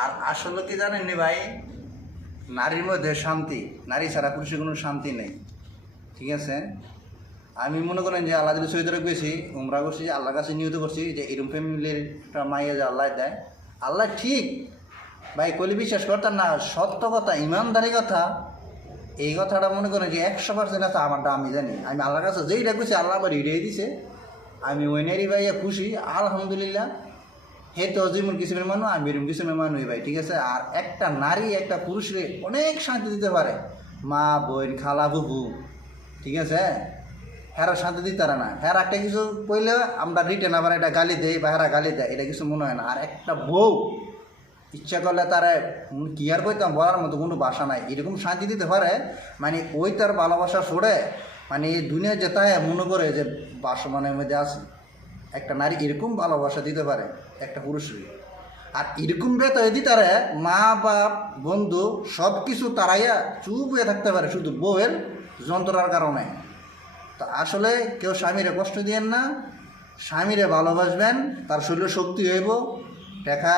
আর আসলে কি জানেননি ভাই? নারীর মধ্যে শান্তি, নারী ছাড়া পুরুষের কোনো শান্তি নেই। ঠিক আছে? আমি মনে করেন যে আল্লাহ যদি সৈদরে গেছি, উমরা করছি, আল্লাহর কাছে নিয়ত করছি, যে এরকম ফ্যামিলির মাইয়া যে আল্লাহ দেয়, আল্লাহ ঠিক। ভাই, কলি বিশ্বাস করতেন না, সত্য কথা, ইমানদারি কথা, এই কথাটা মনে করেন যে একশো পার্সেন্ট আছে আমারটা আমি জানি। আমি আল্লাহর কাছে যেইটা করছি আল্লাহ আবার হিরিয়ে দিছে। আমি ওইনারি ভাইয়া খুশি, আলহামদুলিল্লাহ। হে তো অজিমুল কিসিমের মানুষ আমি এরম কিসিমের মানুষ ভাই, ঠিক আছে? আর একটা নারী একটা পুরুষরে অনেক শান্তি দিতে পারে। মা, বোন, খালা, বুবু, ঠিক আছে? হেরা শান্তি দিতে পারে না। হেরা একটা কিছু কইলে আমরা রিটেন আবার এটা গালি দেই বা হেরা গালি দেয়, এটা কিছু মনে হয় না। আর একটা বউ, ইচ্ছা করলে তারা কি আর কইতাম, বলার মতো কোনো বাসা নাই। এরকম শান্তি দিতে পারে মানে ওই তার ভালোবাসা সরে মানে দুনিয়া যেতে হয় মনে করে যে বাসমানের মধ্যে আছে। একটা নারী এরকম ভালোবাসা দিতে পারে, একটা পুরুষকে আর এরকম বেতন দিতে তারা মা, বাপ, বন্ধু সব কিছু তারাইয়া চুপ হয়ে থাকতে পারে শুধু বউয়ের যন্ত্রণার কারণে। তো আসলে কেউ স্বামীরে কষ্ট দিয়েন না, স্বামীরে ভালোবাসবেন, তার শরীরে শক্তি হইব, টাকা,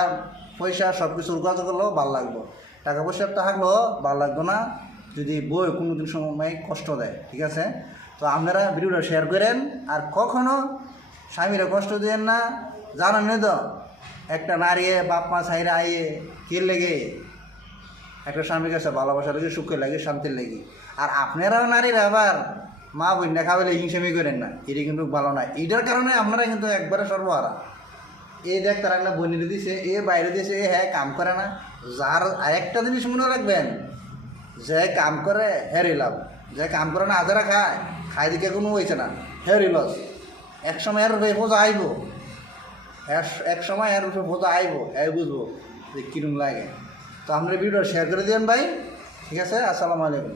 পয়সা সব কিছু কাজ করলেও ভালো লাগবো। টাকা পয়সা থাকলেও ভালো লাগতো না, যদি বই কোনো দিন সময় কষ্ট দেয়, ঠিক আছে? তো আপনারা ভিডিওটা শেয়ার করেন, আর কখনো স্বামীরা কষ্ট দেন না, জানেন তো, একটা নারী বাপ মা সাইরা আইয়ে কে লেগে? একটা স্বামীর কাছে ভালোবাসা লাগে সুখে লাগে, শান্তির লাগে। আর আপনারাও নারীরা আবার মা বোন দেখা বলে হিংসামি করেন না, এটা কিন্তু ভালো না। এটার কারণে আপনারা কিন্তু একবারে সর্বহারা। এ দেখ, তারা একটা বনিরে দিছে, এ বাইরে দিয়েছে এ হ্যাঁ কাম করে না। যার আরেকটা জিনিস মনে রাখবেন, যে কাম করে হেরি লাভ যে কাম করে না, আজারা খায় খাই দিকে কোনো হয়েছে না হেরি লস এক সময় এর রূপে বোঝা আইব। এক সময় এর রূপে বোঝা আইব, এই বুঝব যে কিরম লাগে। তো আপনার ভিডিও শেয়ার করে দিন ভাই। ঠিক আছে? আসসালামু আলাইকুম।